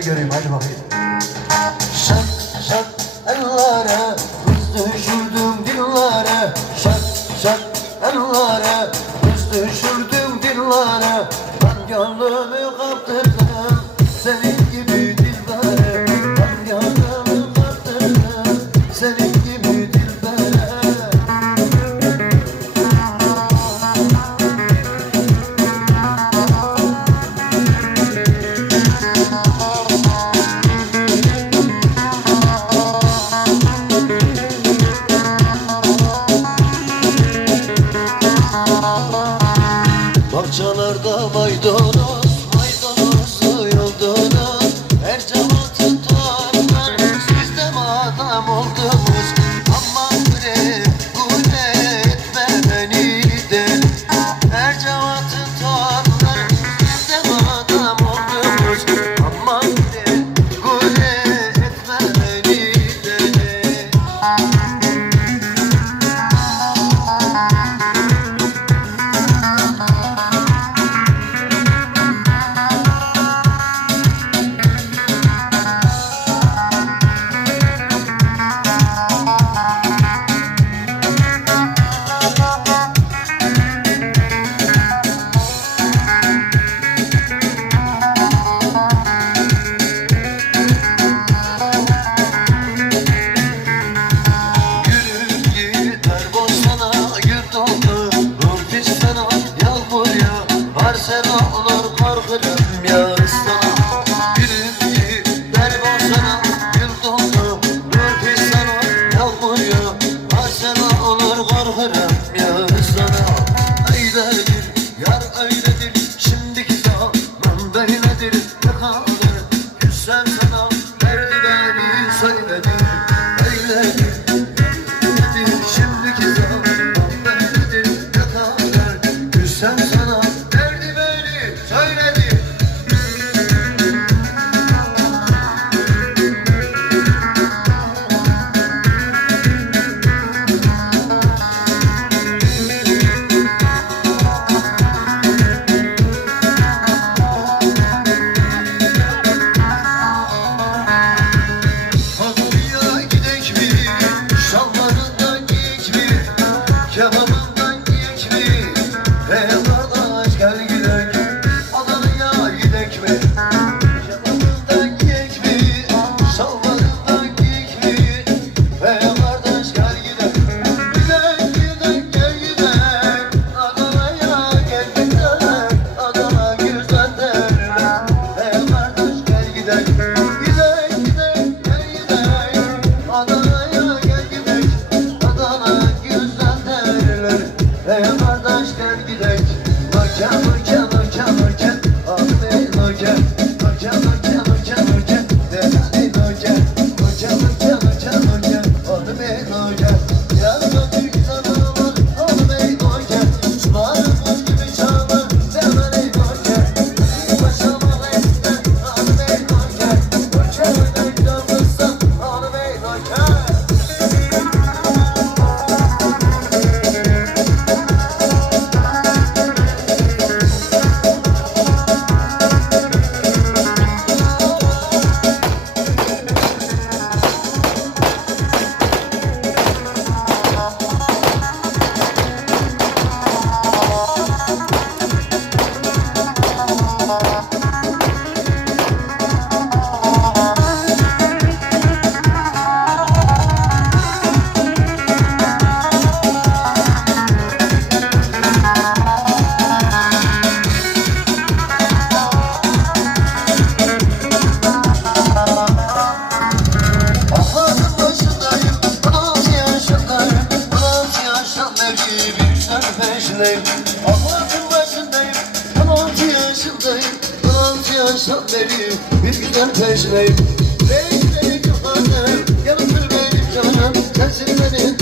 Göreyim hadi bakayım. Şak Bahçelerde maydanoz kalır Hüsrev yaptın Altı yaştan beri bir güzel peşmeyim Leyleyi kafanım yaratır benim canım Sensin benim